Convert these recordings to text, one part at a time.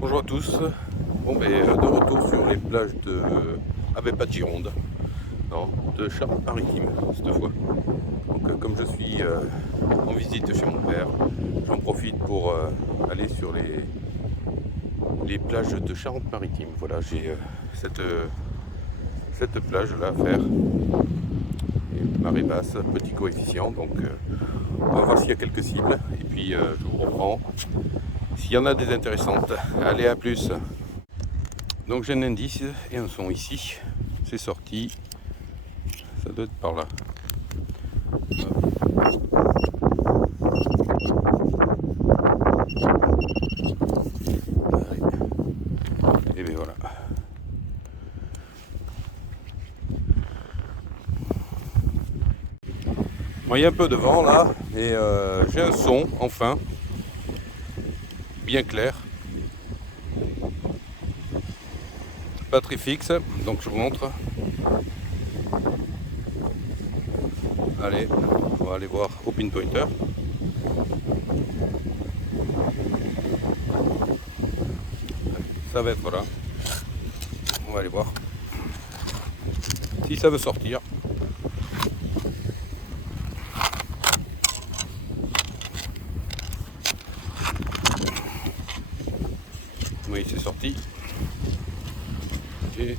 Bonjour à tous. Bon, de retour sur les plages de... Ah ben pas de Gironde, non, de Charente-Maritime cette fois. Donc comme je suis en visite chez mon père, j'en profite pour aller sur les plages de Charente-Maritime. Voilà, j'ai cette plage là à faire. Et marée basse, petit coefficient, donc on va voir s'il y a quelques cibles. Et puis je vous reprends s'il y en a des intéressantes. Allez, à plus. Donc j'ai un indice et un son ici. C'est sorti. Ça doit être par là. Allez. Et bien voilà. Bon, il y a un peu de vent là, et j'ai un son enfin, bien clair. Batterie fixe, donc je vous montre. Allez, on va aller voir au pinpointer. Ça va être là. On va aller voir si ça veut sortir. Oui, c'est sorti. Et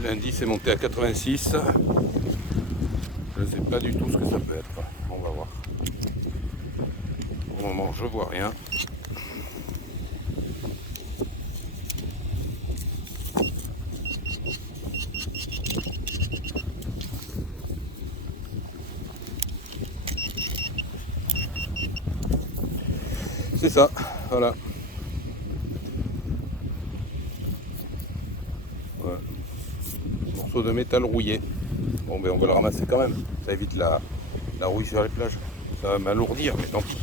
l'indice est monté à 86. Je ne sais pas du tout ce que ça peut être. On va voir. Pour le moment, je vois rien. C'est ça, voilà. Voilà. Morceau de métal rouillé. Bon, ben on va le ramasser quand même. Ça évite la rouille sur les plages. Ça va m'alourdir, mais tant pis.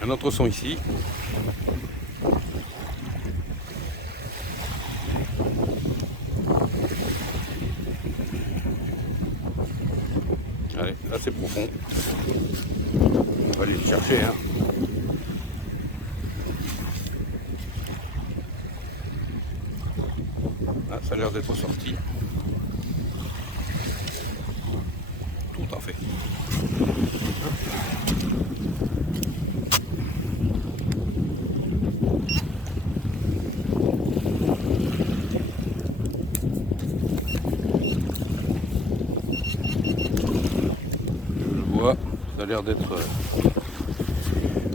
Un autre son ici. Allez, là c'est profond. On va aller le chercher. Hein. Ah, ça a l'air d'être sorti. Tout en fait. Je vois, ça a l'air d'être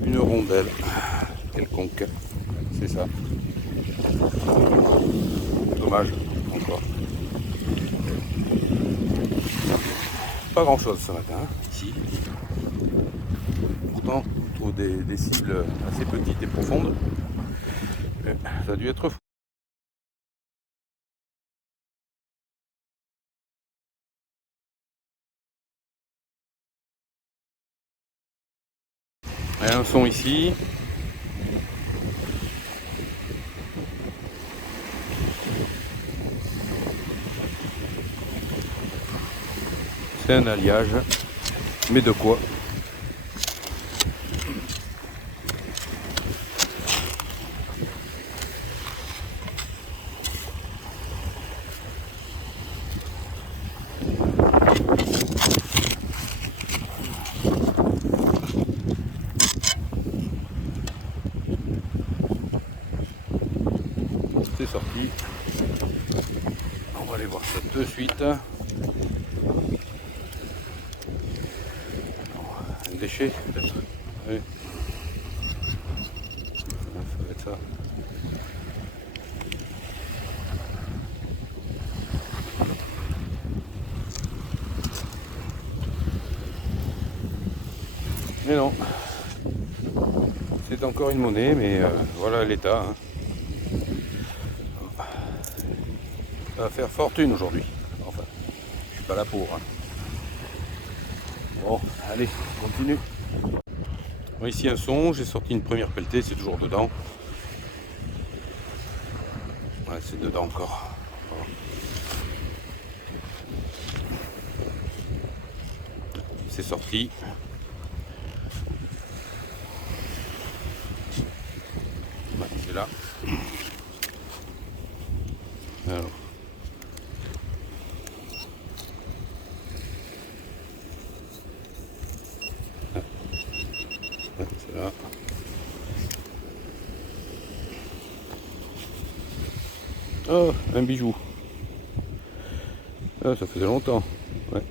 une rondelle quelconque. C'est ça. Dommage, encore. Pas grand chose ce matin, ici. Pourtant, on trouve des cibles assez petites et profondes. Mais ça a dû être fou. Et un son ici. C'est un alliage. Mais de quoi? C'est sorti. On va aller voir ça de suite. Un déchet peut-être. Oui. Ça va être ça. Mais non. C'est encore une monnaie, mais voilà l'état. Hein. Ça va faire fortune aujourd'hui. Enfin, je suis pas là pour. Hein. Bon, allez, on continue. Bon, ici un son, j'ai sorti une première pelletée, c'est toujours dedans. Ouais, c'est dedans encore. Bon. c'est sorti. Ouais, c'est là. Alors. Ouais, c'est là. Oh, un bijou. Ah, ça faisait longtemps. Ouais.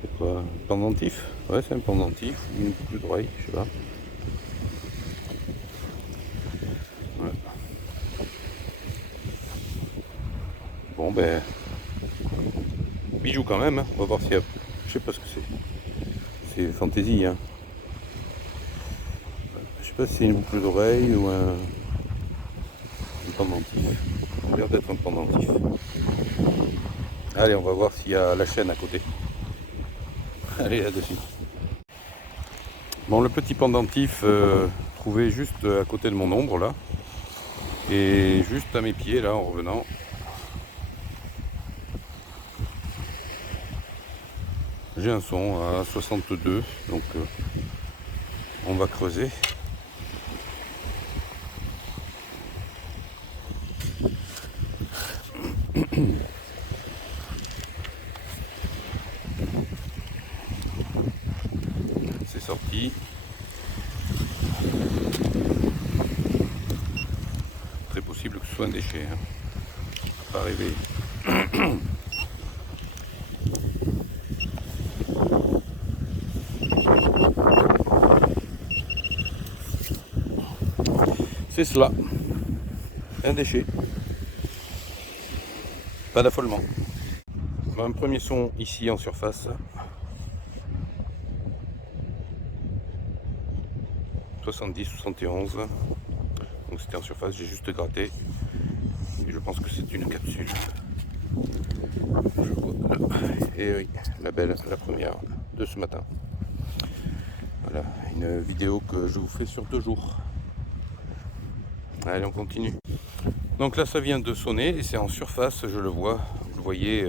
C'est quoi? Un pendentif? Ouais, c'est un pendentif. Une boucle d'oreille, je sais pas. Ouais. Bon, ben. Bijou quand même. Hein. On va voir s'il y a. Je sais pas ce que c'est. C'est fantaisie, hein. Je sais pas si c'est une boucle d'oreille ou un pendentif. Ça a l'air d'être un pendentif. Allez, on va voir s'il y a la chaîne à côté. Allez, là-dessus. Bon, le petit pendentif trouvé juste à côté de mon ombre, là. Et juste à mes pieds, là, en revenant. J'ai un son à 62, donc on va creuser. C'est sorti. Très possible que ce soit un déchet. Hein. Pas arriver. C'est cela. Un déchet. Pas d'affolement. Un premier son ici en surface. 70, 71. Donc c'était en surface, j'ai juste gratté. Et je pense que c'est une capsule. Je vois là. Et oui, la belle, la première de ce matin. Voilà, une vidéo que je vous fais sur 2 jours. Allez, on continue. Donc là, ça vient de sonner et c'est en surface, je le vois. Vous le voyez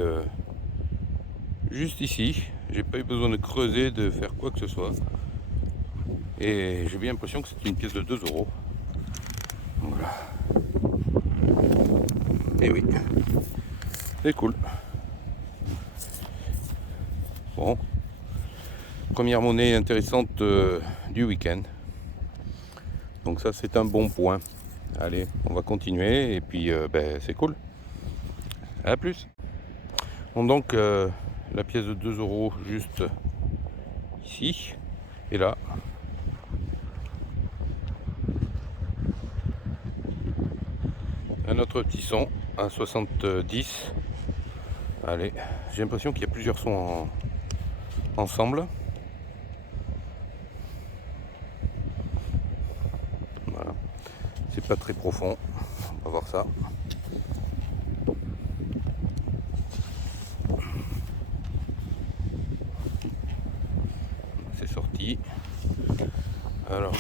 juste ici. J'ai pas eu besoin de creuser, de faire quoi que ce soit. Et j'ai bien l'impression que c'est une pièce de 2 euros. Voilà. Et oui, c'est cool. Bon, première monnaie intéressante du week-end. Donc ça, c'est un bon point. Allez, on va continuer et puis ben, c'est cool. À plus. Bon, donc la pièce de 2 euros juste ici et là. Un autre petit son à 70. Allez, j'ai l'impression qu'il y a plusieurs sons ensemble. Voilà. C'est pas très profond. On va voir ça. C'est sorti. Alors.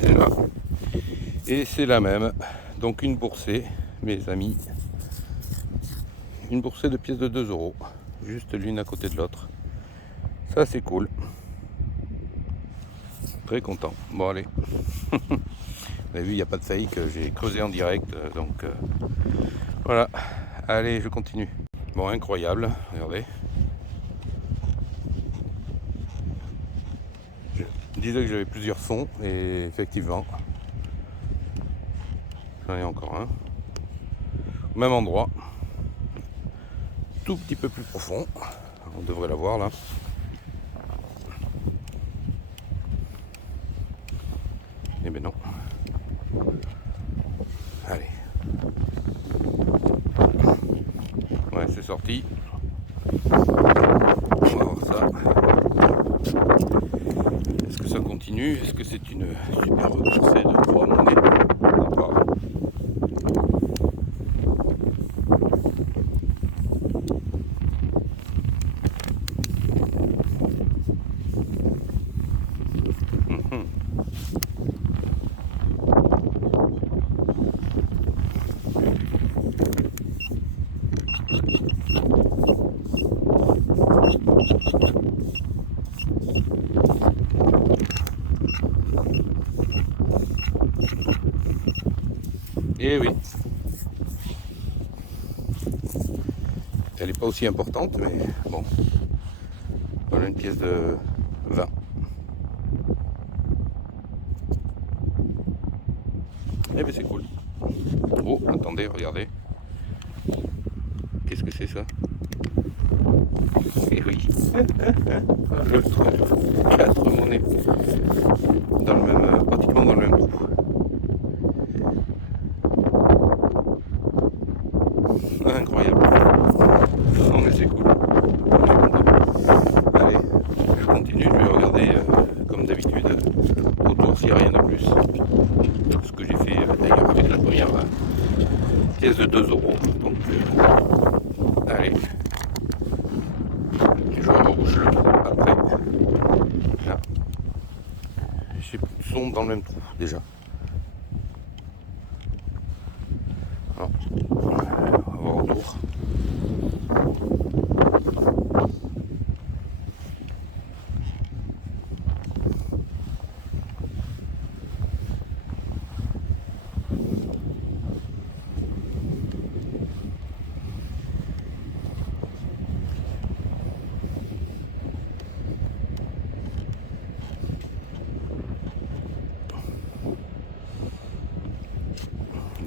C'est là. Et c'est la même. Donc une boursée, mes amis. Une boursée de pièces de 2 euros. Juste l'une à côté de l'autre. Ça c'est cool. Très content. Bon allez. Vous avez vu, il n'y a pas de fake. J'ai creusé en direct. Donc voilà. Allez, je continue. Bon, incroyable. Regardez. Je disais que j'avais plusieurs sons et effectivement, j'en ai encore un. Au même endroit, tout petit peu plus profond. On devrait l'avoir là. Eh ben non. Allez. Ouais, c'est sorti. On va voir ça. Est-ce que ça continue? Est-ce que c'est une superbe boursée de 3 monnaies? Et oui. Elle n'est pas aussi importante, mais bon. Voilà une pièce de 20. Eh bien c'est cool. Oh, attendez, regardez. Qu'est-ce que c'est ça? Eh oui. Je trouve 4 monnaies. Dans le même, pratiquement dans le même trou. Incroyable. Non mais c'est cool. Allez, je continue, je vais regarder comme d'habitude autour s'il n'y a rien de plus. Ce que j'ai fait d'ailleurs avec la première pièce de 2 €. Donc allez, je rebouche le trou après. Là. Ils sont dans le même trou déjà. Alors, on va voir autour.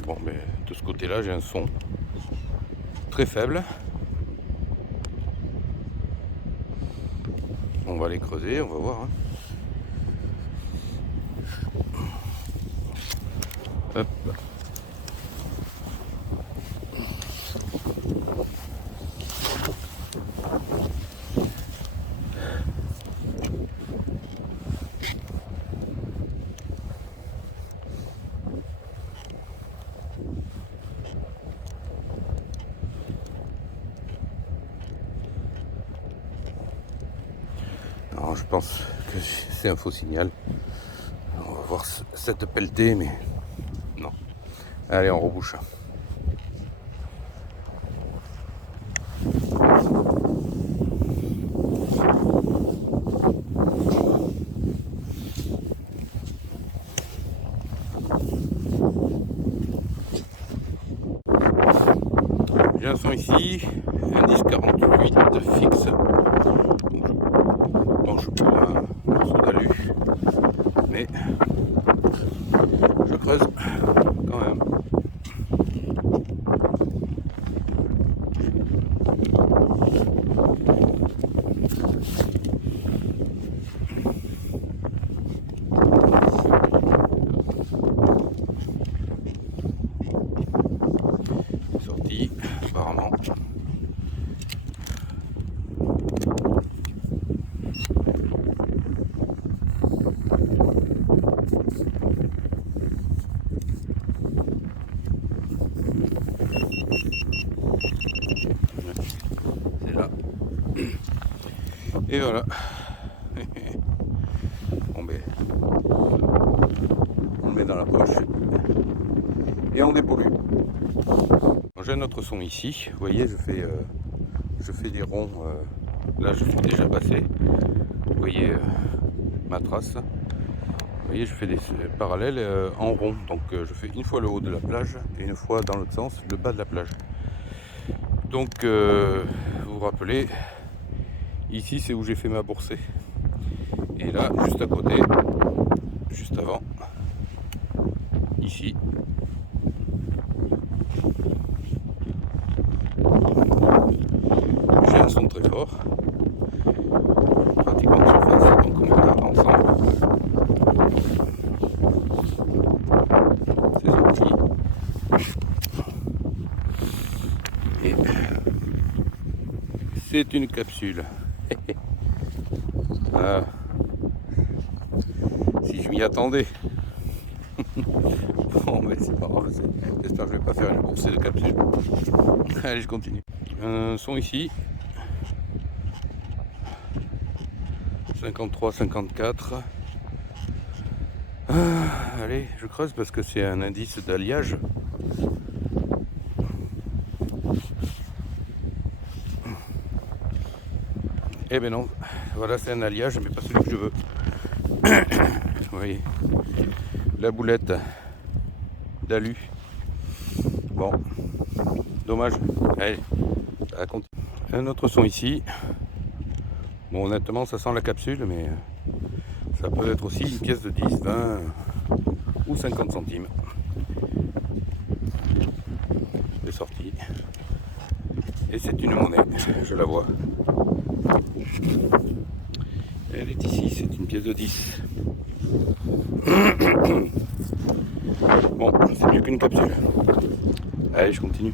Bon, mais de ce côté-là, j'ai un son très faible. On va les creuser, on va voir. Hein. Hop. Alors, je pense que c'est un faux signal. On va voir cette pelletée, mais non. Allez, on rebouche. J'ai un son ici, un 10-48 fixe. Bon, je prends un morceau d'alu, mais je creuse quand même. Sorti, apparemment. C'est là. Et voilà. Bon ben, on le met dans la poche et on dépollue. J'ai un autre son ici. Vous voyez, je fais des ronds. Là, je suis déjà passé. Vous voyez ma trace. Vous voyez, je fais des parallèles en rond. Donc, je fais une fois le haut de la plage et une fois dans l'autre sens le bas de la plage. Donc, vous vous rappelez, ici, c'est où j'ai fait ma boursée. Et là, juste à côté, juste avant, ici, j'ai un son très fort, pratiquement de surface, donc on va regarder ensemble. C'est sorti. Et c'est une capsule. Ah. Si je m'y attendais. Bon, mais c'est pas grave. J'espère que je vais pas faire une boursée de capsules. Allez, je continue. Un son ici. 53, 54. Allez, je creuse parce que c'est un indice d'alliage. Eh ben non, voilà, c'est un alliage, mais pas celui que je veux. Vous voyez, la boulette d'alu. Bon, dommage. Allez, ça continue. Un autre son ici. Bon, honnêtement, ça sent la capsule, mais ça peut être aussi une pièce de 10, 20 ou 50 centimes. C'est sorti. Et c'est une monnaie, je la vois. Elle est ici, c'est une pièce de 10. Bon, c'est mieux qu'une capsule. Allez, je continue.